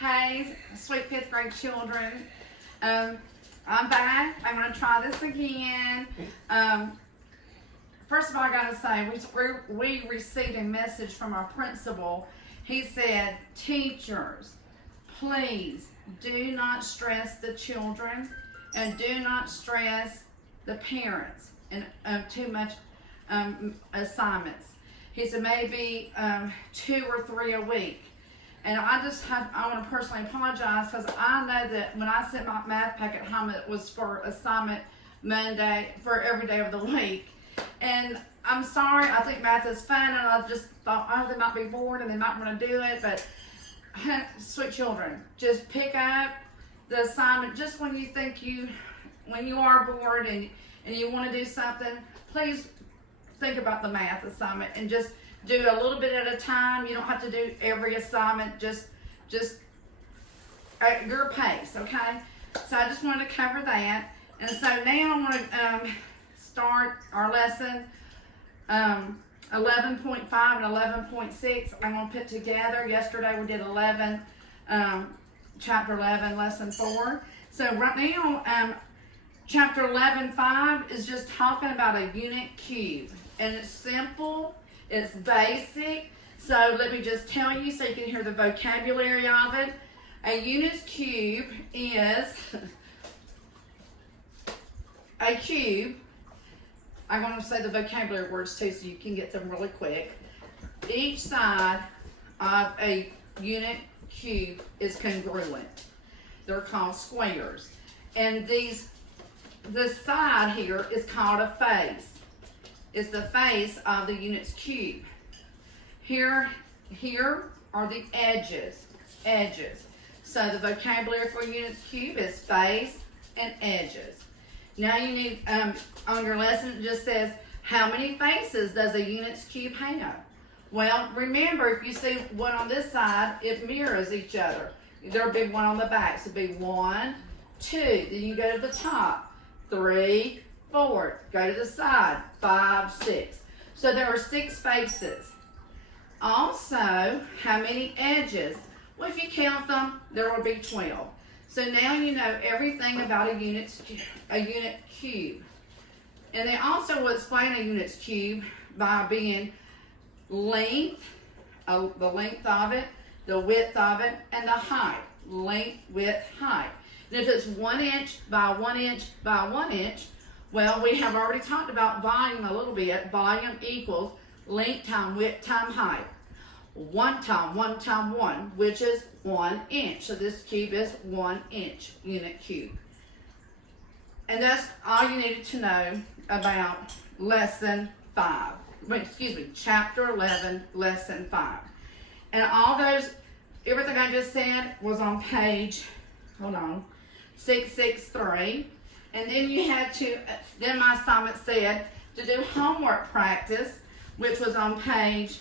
Hey, sweet fifth grade children. I'm back. I'm going to try this again. First of all, I got to say, we received a message from our principal. He said, teachers, please do not stress the children and do not stress the parents and too much assignments. He said maybe 2 or 3 a week. And I want to personally apologize because I know that when I sent my math packet home, it was for assignment Monday for every day of the week. And I'm sorry, I think math is fun, and I just thought, oh, they might be bored and they might want to do it. But sweet children, just pick up the assignment just when you think when you are bored and you want to do something. Please think about the math assignment and just do a little bit at a time. You don't have to do every assignment, just at your pace, okay? So I just wanted to cover that. And so now I'm going to start our lesson 11.5 and 11.6. I'm going to put together. Yesterday we did chapter 11, lesson 4. So right now, chapter 11.5 is just talking about a unit cube. And it's simple. It's basic, so let me just tell you so you can hear the vocabulary of it. A unit cube is a cube. I'm going to say the vocabulary words too so you can get them really quick. Each side of a unit cube is congruent. They're called squares. And this side here is called a face. Is the face of the unit's cube. Here are the edges. So the vocabulary for unit's cube is face and edges. Now you need, on your lesson it just says, how many faces does a unit's cube have? Well, remember, if you see one on this side, it mirrors each other. There'll be one on the back, so it'll be 1, 2. Then you go to the top, 3, 4, go to the side, 5, 6. So there are 6 faces. Also, how many edges? Well, if you count them, there will be 12. So now you know everything about a unit cube. And they also will explain a unit's cube by being length, the length of it, the width of it, and the height. Length, width, height. And if it's 1 inch by 1 inch by 1 inch, well, we have already talked about volume a little bit. Volume equals length times width times height. 1 times 1 times 1, which is 1 inch. So this cube is 1 inch unit cube. And that's all you needed to know about lesson 5. Chapter 11, lesson 5. And everything I just said was on page, 663. And then you had then my assignment said to do homework practice, which was on page,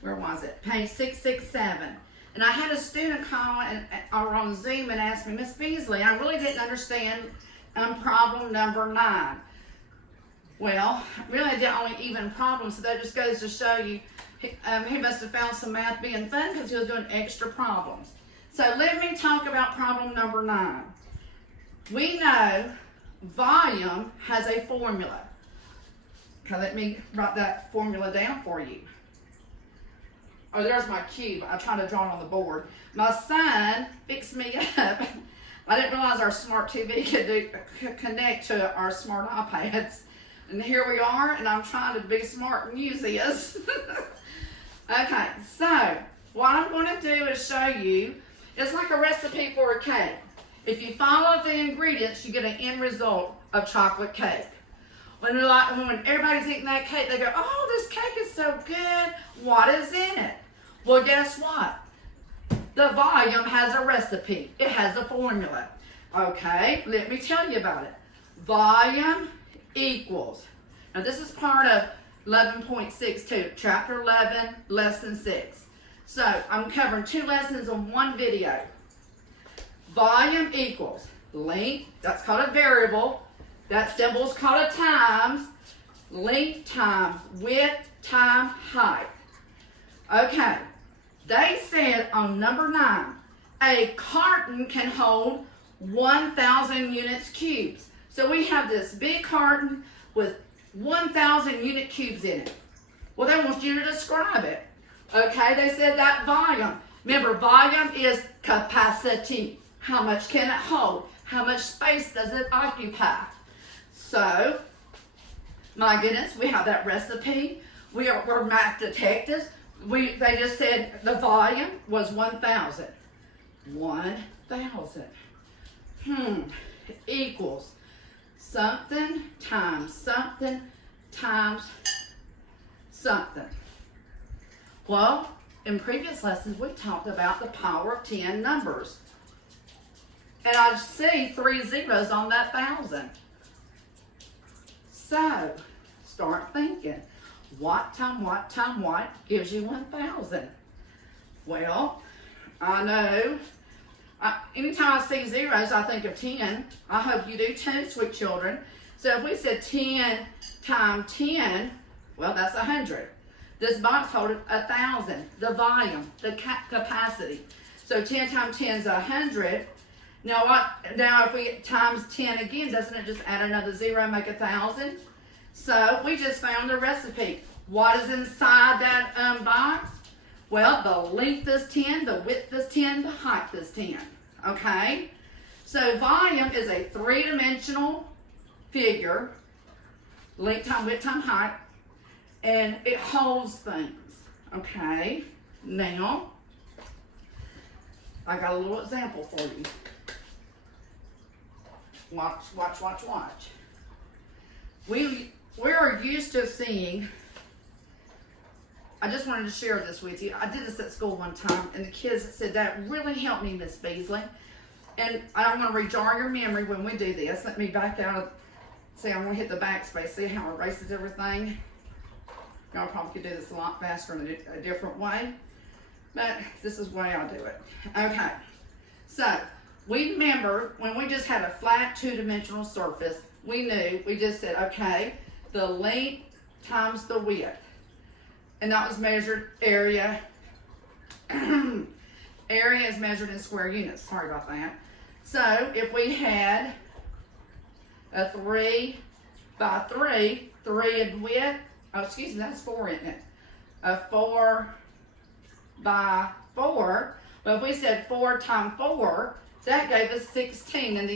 where was it? Page 667. And I had a student call or on Zoom and ask me, Miss Beasley, I really didn't understand problem number 9. Well, really the only even problem, so that just goes to show you he must have found some math being fun because he was doing extra problems. So let me talk about problem number 9. We know volume has a formula. Okay, let me write that formula down for you. Oh, there's my cube. I tried to draw it on the board. My son fixed me up. I didn't realize our smart TV could connect to our smart iPads. And here we are, and I'm trying to be smart and use this. Okay, so what I'm going to do is show you. It's like a recipe for a cake. If you follow the ingredients, you get an end result of chocolate cake. When everybody's eating that cake, they go, oh, this cake is so good. What is in it? Well, guess what? The volume has a recipe. It has a formula. Okay, let me tell you about it. Volume equals. Now, this is part of 11.6 too, chapter 11, lesson 6. So I'm covering 2 lessons in one video. Volume equals length, that's called a variable. That symbol is called a times. Length times width times height. Okay, They said on number 9, a carton can hold 1,000 units cubes. So we have this big carton with 1,000 unit cubes in it. Well, they want you to describe it. Okay, they said that volume. Remember, volume is capacity. How much can it hold? How much space does it occupy? So, my goodness, we have that recipe. We're math detectives. They just said the volume was 1,000. 1,000. Equals something times something times something. Well, in previous lessons, we talked about the power of 10 numbers. And I see 3 zeros on that 1,000. So, start thinking. What times what gives you 1,000? Well, I know. Anytime I see zeros, I think of 10. I hope you do too, sweet children. So if we said 10 times 10, well, that's 100. This box holds 1,000, the volume, the capacity. So 10 times 10 is 100. Now if we times 10 again, doesn't it just add another zero and make 1,000? So we just found the recipe. What is inside that box? Well, the length is 10, the width is 10, the height is 10. Okay? So volume is a 3-dimensional figure, length times width times height, and it holds things. Okay? Now, I got a little example for you. Watch. We're used to seeing, I just wanted to share this with you. I did this at school one time, and the kids said, that really helped me, Miss Beasley. And I'm going to rejar your memory when we do this. Let me back out of, see, I'm going to hit the backspace. See how it erases everything? Y'all probably could do this a lot faster in a different way. But this is the way I do it. Okay. So, we remember when we just had a flat 2-dimensional surface, we just said, okay, the length times the width. And that was measured area. Area is measured in square units. Sorry about that. So if we had a 3 by 3, 3 in width, that's 4, isn't it? A 4 by 4. Well, if we said 4 times 4, that gave us 16 in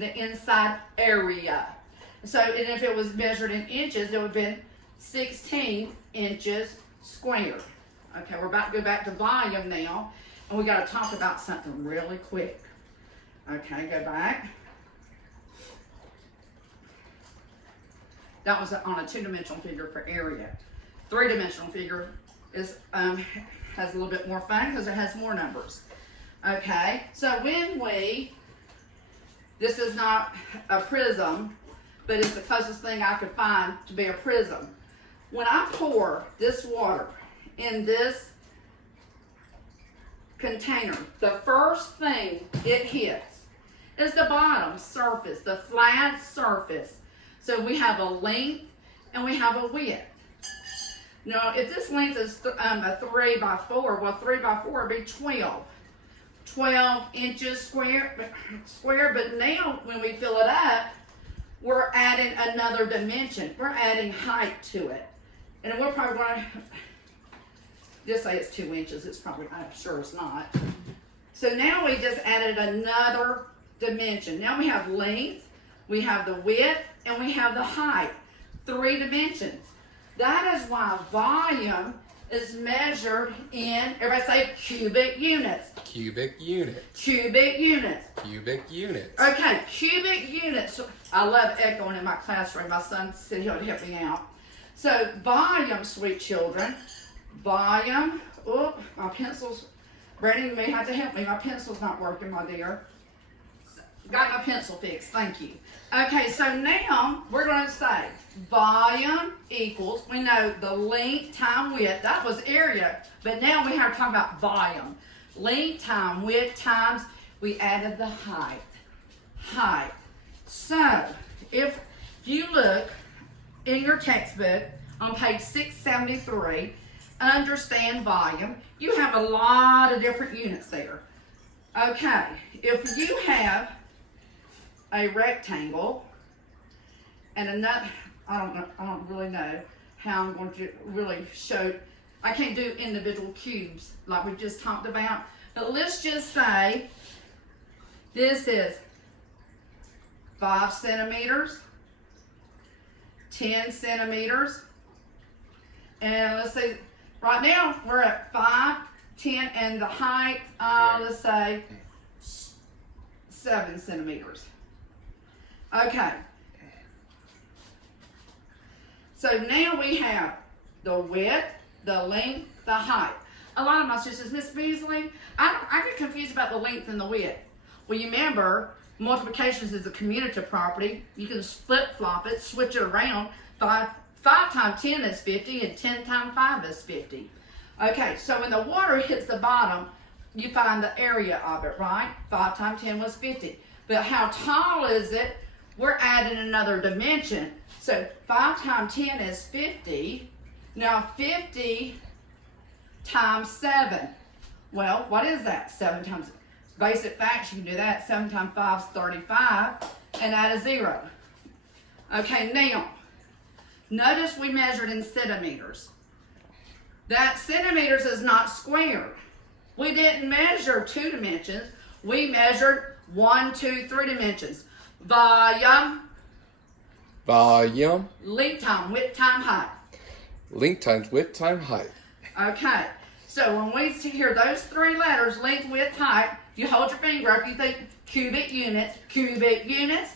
the inside area. So, and if it was measured in inches, it would have been 16 inches squared. Okay, we're about to go back to volume now, and we got to talk about something really quick. Okay, go back. That was on a 2-dimensional figure for area. 3-dimensional figure is has a little bit more fun because it has more numbers. Okay, so this is not a prism, but it's the closest thing I could find to be a prism. When I pour this water in this container, the first thing it hits is the bottom surface, the flat surface. So we have a length and we have a width. Now, if this length is a 3 by 4, well, 3 by 4 would be 12. 12 inches square, but now when we fill it up, we're adding another dimension. We're adding height to it. And we're probably going to just say it's 2 inches. It's probably, I'm sure it's not. So now we just added another dimension. Now we have length, we have the width, and we have the height. 3 dimensions. That is why volume is measured in, everybody say cubic units. Cubic units. Cubic units. Cubic units. Okay, cubic units. I love echoing in my classroom. My son said he would help me out. So volume, sweet children. Volume. Oh, my pencils. Brandon, you may have to help me. My pencil's not working, my dear. Got my pencil fixed. Thank you. Okay, so now we're going to say volume equals, we know the length times width. That was area, but now we have to talk about volume. Length times width times, we added the height. Height. So, if you look in your textbook on page 673, understand volume. You have a lot of different units there. Okay, if you have a rectangle and another, I don't really know how I'm going to really show. I can't do individual cubes like we just talked about, but let's just say this is 5 centimeters, 10 centimeters, and let's say right now we're at 5, 10, and the height, let's say 7 centimeters. Okay. So now we have the width, the length, the height. A lot of my sisters, Miss Beasley, I get confused about the length and the width. Well, you remember, multiplications is a commutative property. You can flip-flop it, switch it around. 5 times 10 is 50, and 10 times 5 is 50. Okay, so when the water hits the bottom, you find the area of it, right? 5 times 10 was 50. But how tall is it? We're adding another dimension. So 5 times 10 is 50. Now 50 times 7. Well, what is that? 7 times, basic facts, you can do that. 7 times 5 is 35, and add a 0. Okay, now, notice we measured in centimeters. That centimeters is not squared. We didn't measure 2 dimensions. We measured 1, 2, 3 dimensions. Volume, length time, width time, height. Length times width time height. Okay, so when we hear those 3 letters, length, width, height, you hold your finger up, you think cubic units, cubic units.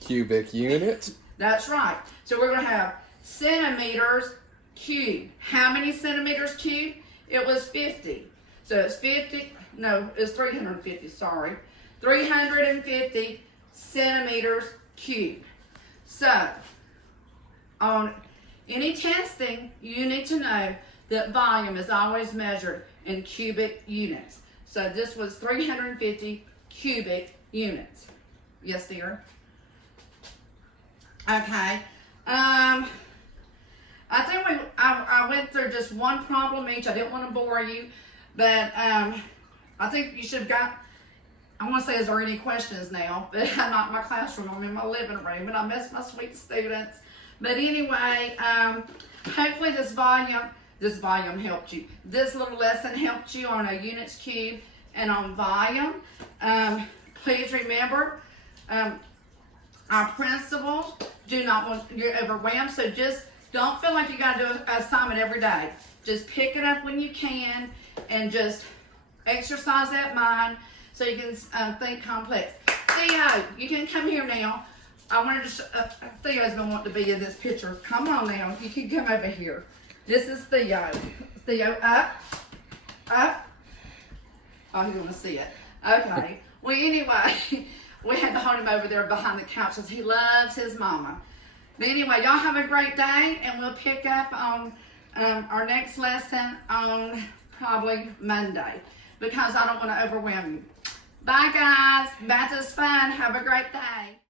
Cubic unit. That's right. So we're going to have centimeters cubed. How many centimeters cubed? It was 50. So it's 50, no, it's 350, sorry. 350 centimeters cubed. So, on any testing, you need to know that volume is always measured in cubic units. So this was 350 cubic units. Yes, dear? Okay. I think I went through just one problem each. I didn't want to bore you, but I think you should have got, I want to say, is there any questions now? But I'm not in my classroom, I'm in my living room, and I miss my sweet students. But anyway, hopefully this volume helped you. This little lesson helped you on a units cube and on volume. Please remember, our principles do not want you overwhelmed, so just don't feel like you got to do an assignment every day. Just pick it up when you can and just exercise that mind so you can think complex. Theo, you can come here now. I wanted to, Theo's been wanting to be in this picture. Come on now, you can come over here. This is Theo. Theo, up. Oh, you want to see it. Okay. Well, anyway, we had to hold him over there behind the couch because he loves his mama. But anyway, y'all have a great day, and we'll pick up on our next lesson on probably Monday because I don't want to overwhelm you. Bye, guys. Math is fun. Have a great day.